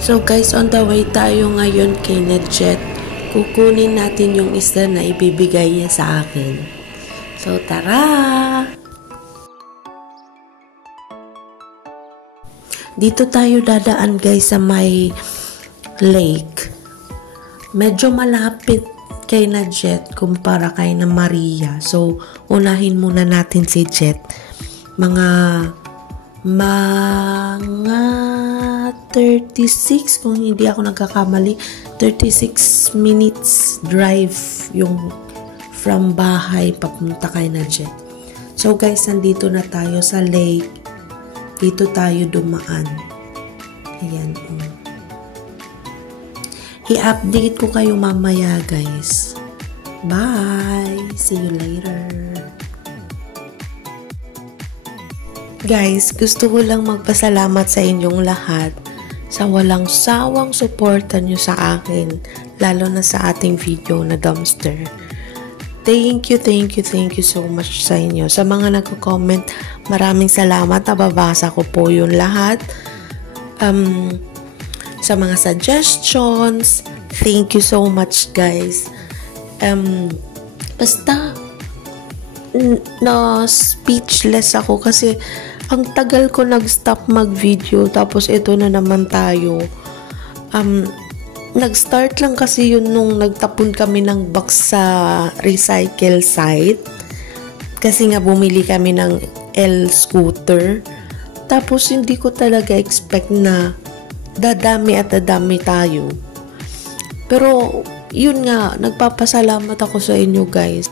So guys, on the way tayo ngayon kay Jet. Kukunin natin yung isda na ibibigay niya sa akin. So tara! Dito tayo dadaan guys sa may lake. Medyo malapit kay Jet kumpara kay na Maria. So unahin muna natin si Jet. Mga 36 kung hindi ako nagkakamali, 36 minutes drive yung from bahay papunta kay Jet. So guys, nandito na tayo sa lake. Dito tayo dumaan. Ayan. I-update ko kayo mamaya guys. Bye! See you later! Guys, gusto ko lang magpasalamat sa inyong lahat sa walang sawang suporta nyo sa akin, lalo na sa ating video na dumpster. Thank you so much sa inyo. Sa mga nagko-comment, maraming salamat. Nababasa ko po yung lahat. Sa mga suggestions, thank you so much guys. Basta, na speechless ako kasi ang tagal ko nag-stop mag-video tapos ito na naman tayo. Nag-start lang kasi yun nung nagtapon kami ng box sa recycle site kasi nga bumili kami ng L-scooter. Tapos hindi ko talaga expect na dadami at dadami tayo. Pero yun nga, nagpapasalamat ako sa inyo guys.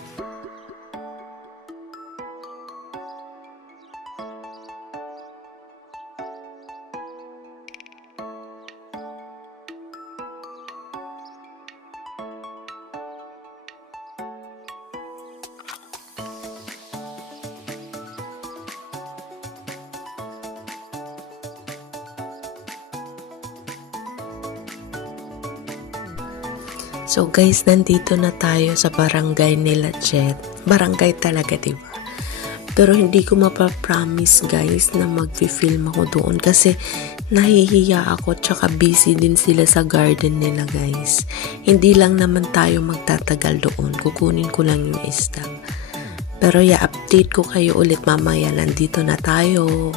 So guys, nandito na tayo sa barangay nila Jet. Barangay talaga, diba? Pero hindi ko mapapromise guys na mag-film ako doon kasi nahihiya ako tsaka busy din sila sa garden nila guys. Hindi lang naman tayo magtatagal doon. Kukunin ko lang yung isda. Pero update ko kayo ulit mamaya. Nandito na tayo.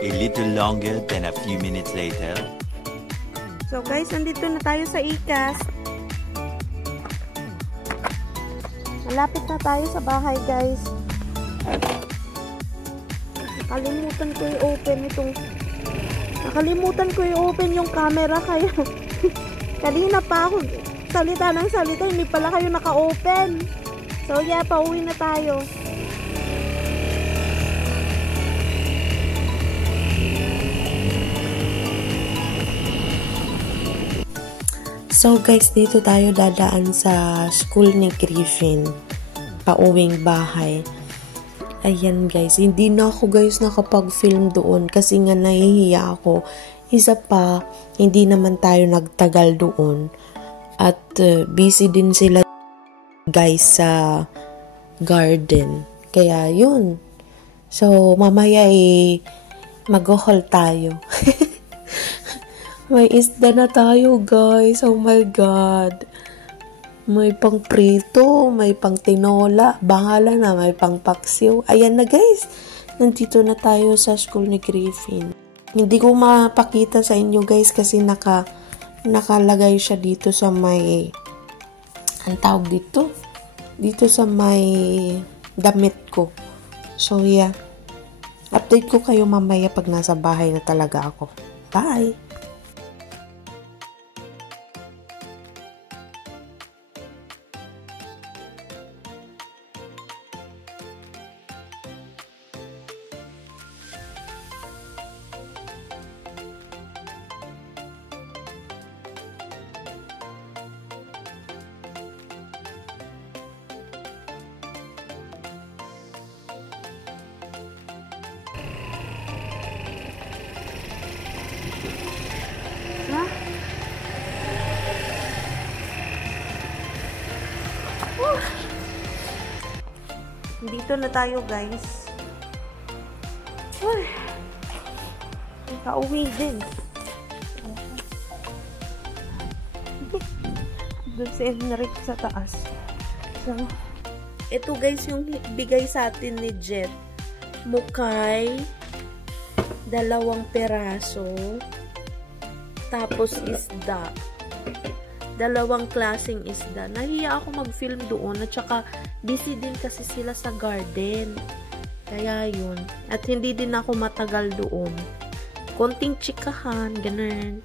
A little longer than a few minutes later. So guys, nandito na tayo sa ICAS. Malapit na tayo sa bahay guys. Nakalimutan ko i-open yung camera kaya kanina pa ako salita ng salita, hindi pala kayo naka-open. So yeah, pauwi na tayo. So guys, dito tayo dadaan sa school ni Griffin. Pauwing bahay. Ayan guys, hindi na ako guys nakapag-film doon kasi nga nahihiya ako. Isa pa, hindi naman tayo nagtagal doon. At busy din sila guys sa garden. Kaya yun. So mamaya mag-haul tayo. May isda na tayo guys. Oh my God. May pang prito, may pang tinola. Bahala na, may pang paksiw. Ayan na guys. Nandito na tayo sa school ni Griffin. Hindi ko mapakita sa inyo guys kasi nakalagay siya dito sa may ang tawag dito? Dito sa may damit ko. So yeah. Update ko kayo mamaya pag nasa bahay na talaga ako. Bye! Dito na tayo guys. Uy. Kauwi din. Doon si Enric sa taas. So, ito guys yung bigay sa atin ni Jet. Mukay, 2 peraso, tapos isda. 2 klaseng isda. Nahiya ako mag-film doon at saka busy din kasi sila sa garden. Kaya yun. At hindi din ako matagal doon. Konting chikahan, ganun.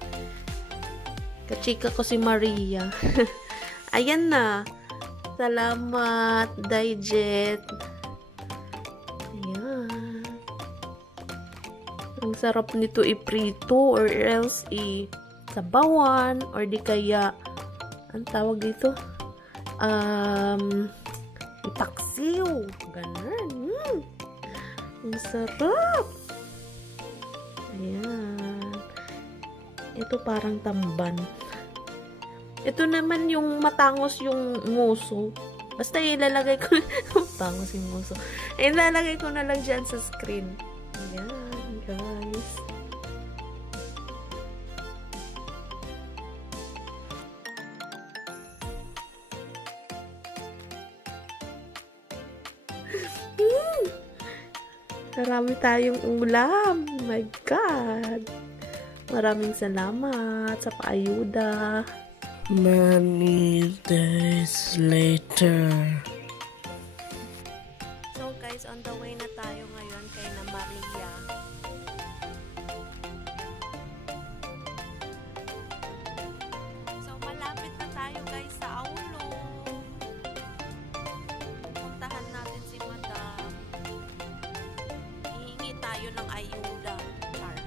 Kachika ko si Maria. Ayan na. Salamat, Jet. Ayan. Ang sarap nito iprito or else sabawan or di kaya ang tawag dito? Ipaksiw. Ganun. Ang sarap. Ayan. Ito parang tamban. Ito naman yung matangos yung nguso. Basta ilalagay ko matangos yung nguso. Ilalagay ko na lang dyan sa screen. Ayan, guys. Marami tayong ulam. Oh my God. Maraming salamat sa paayuda. Many days later. So guys, on the way na tayo ngayon kay na Maria. So malapit na tayo guys sa Aulo. Puntahan natin si Madam. Hihingi tayo ng ayuda. Char.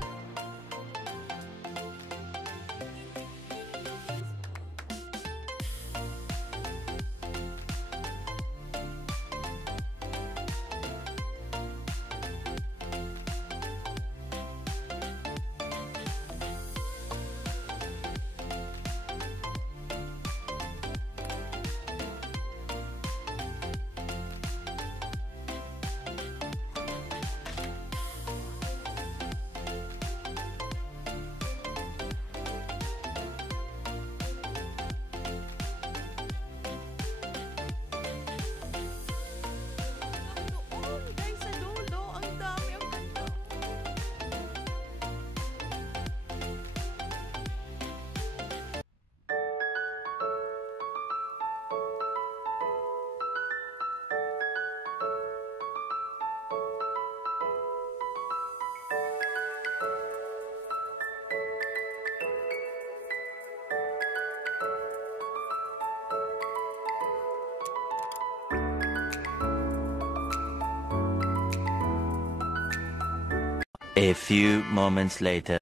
A few moments later.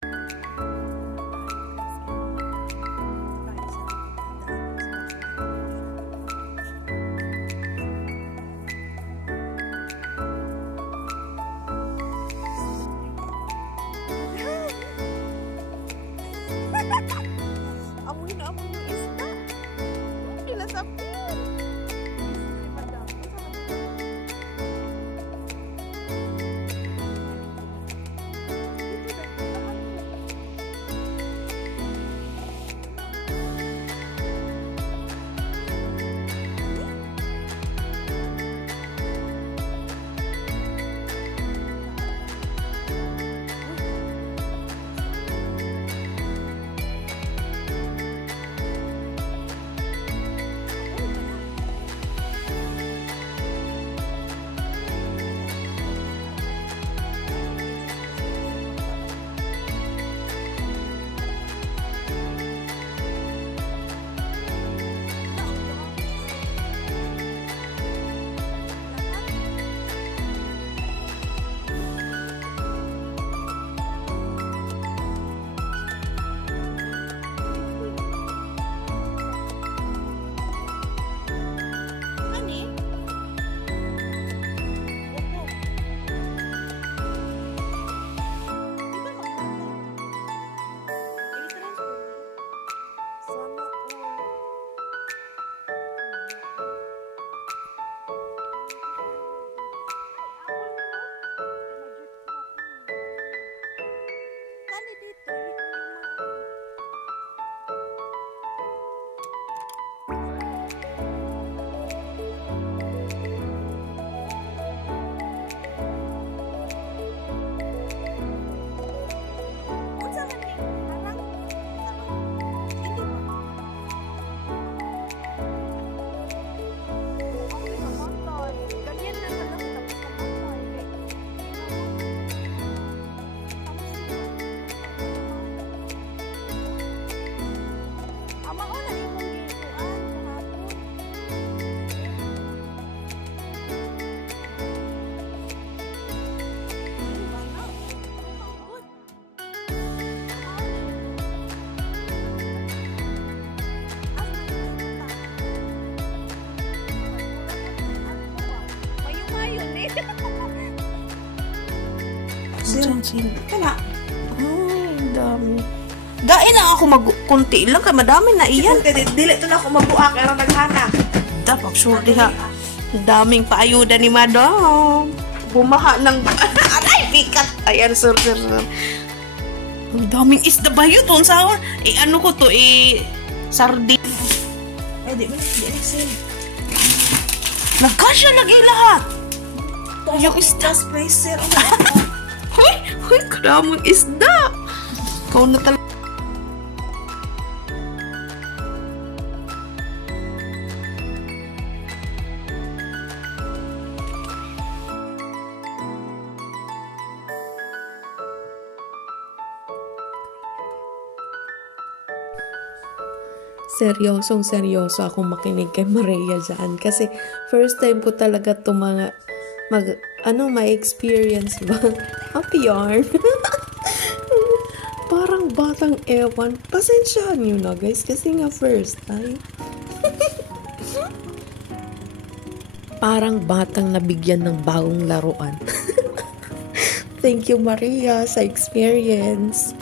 Amoy na amoy yung isda. Pilasap ko. Kana. Ay, dami. Gain lang ako kunti lang kay madami na iyan. Dili to na ako mabuak pero naghana. Dapat sure ha. Daming paayuda ni Madam. Bumaha ng aray pikat. Ayan sir. Ang daming isda ba yun? Sa ano ko to sardine. Ay di sale. Nagkasya lagi lahat. Yung isda. Spracer. Hoy, karamang isda. Ikaw na talaga. Seryoso akong makinig kay Maria dyan. Kasi first time ko talaga ito may experience ba? Happy yarn. Parang batang ewan. Pasensyahan nyo na guys. Kasi nga first time. Parang batang nabigyan ng bagong laruan. Thank you Maria sa experience.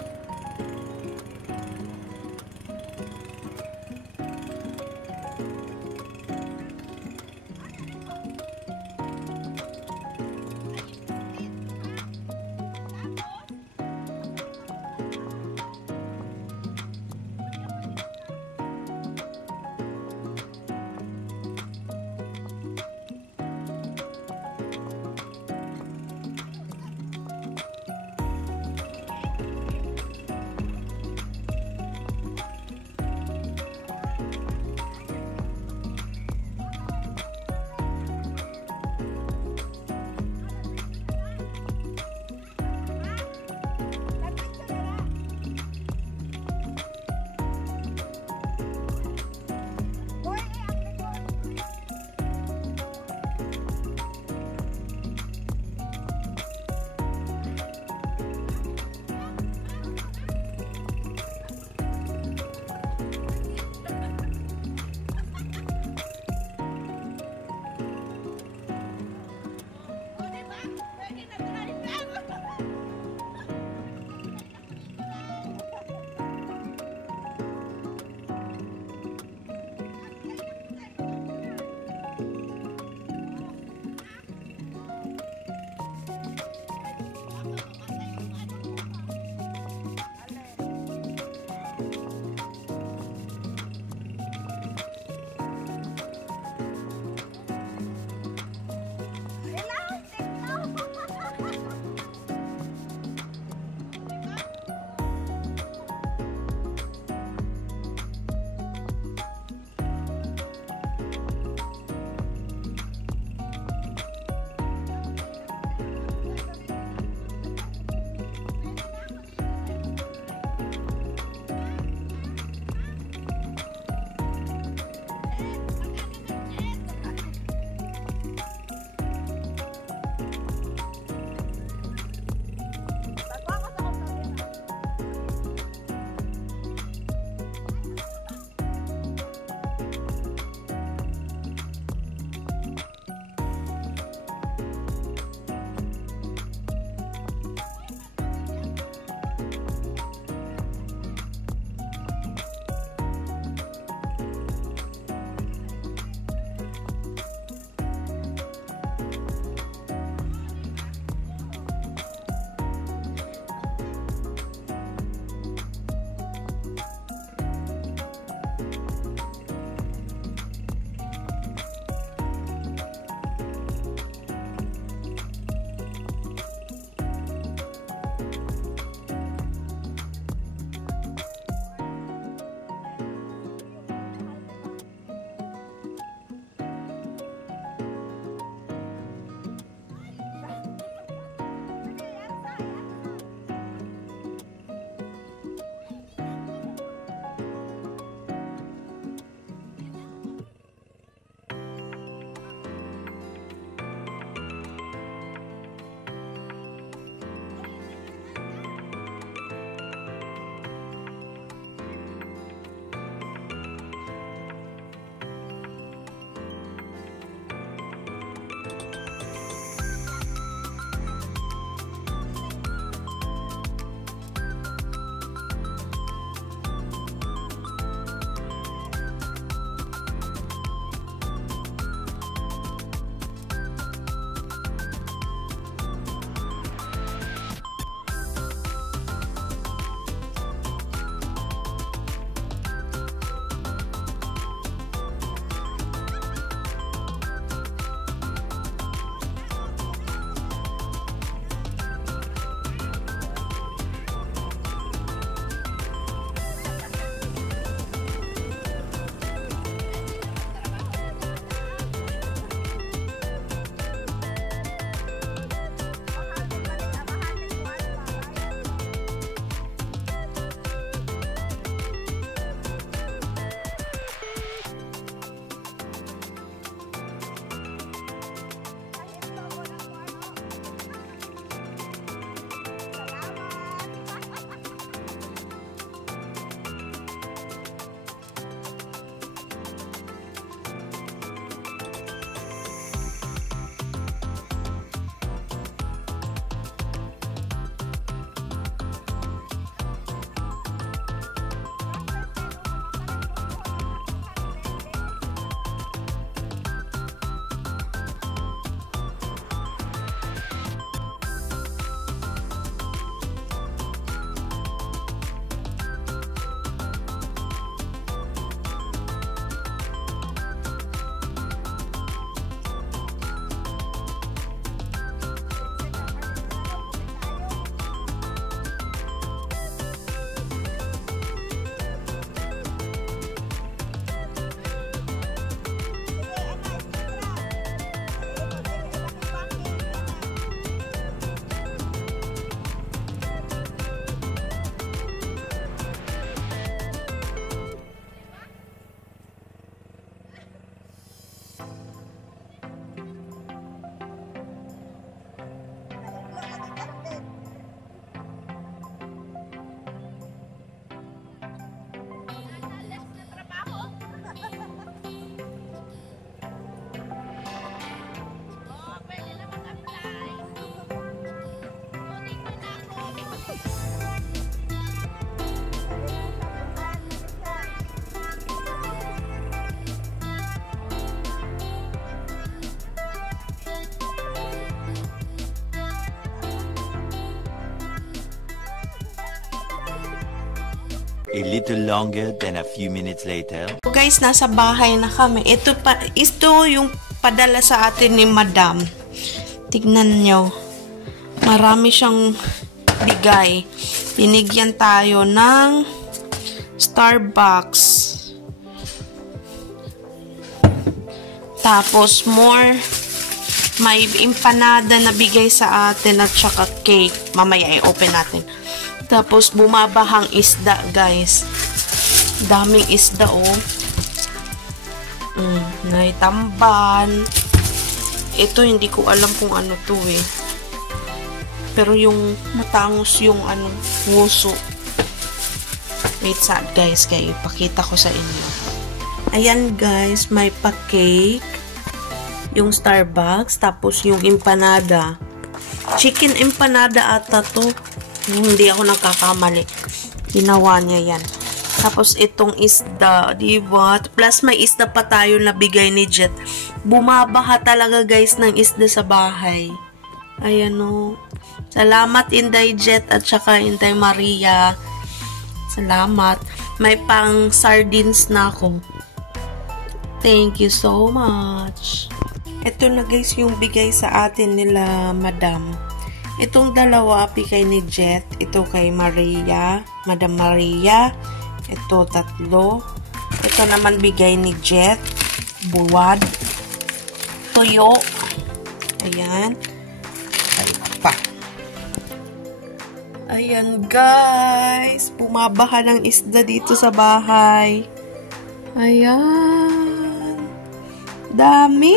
A little longer than a few minutes later. So guys, nasa bahay na kami. Ito yung padala sa atin ni Madam. Tignan nyo. Marami siyang bigay. Binigyan tayo ng Starbucks. Tapos may empanada na bigay sa atin at saka cake. Mamaya i-open natin. Tapos bumabahang isda, guys. Daming isda, oh. Naitamban. Ito, hindi ko alam kung ano to, eh. Pero yung matangos yung puso. Wait sa, guys, kaya ipakita ko sa inyo. Ayan, guys, may pa-cake. Yung Starbucks. Tapos yung empanada. Chicken empanada ata to. Hindi ako nagkakamali. Ginawa niya yan. Tapos itong isda, diba? Plus may isda pa tayo na bigay ni Jet. Bumabaha talaga, guys, ng isda sa bahay. Ayan, o. Salamat, Inday Jet at saka Inday Maria. Salamat. May pang sardines na ako. Thank you so much. Ito na, guys, yung bigay sa atin nila Madam. Itong dalawa, bigay ni Jet. Ito kay Maria. Madam Maria. Ito, 3. Ito naman bigay ni Jet. Buwad. Toyo. Ayan. Ayan, guys. Bumabaha ng isda dito sa bahay. Ayan. Dami.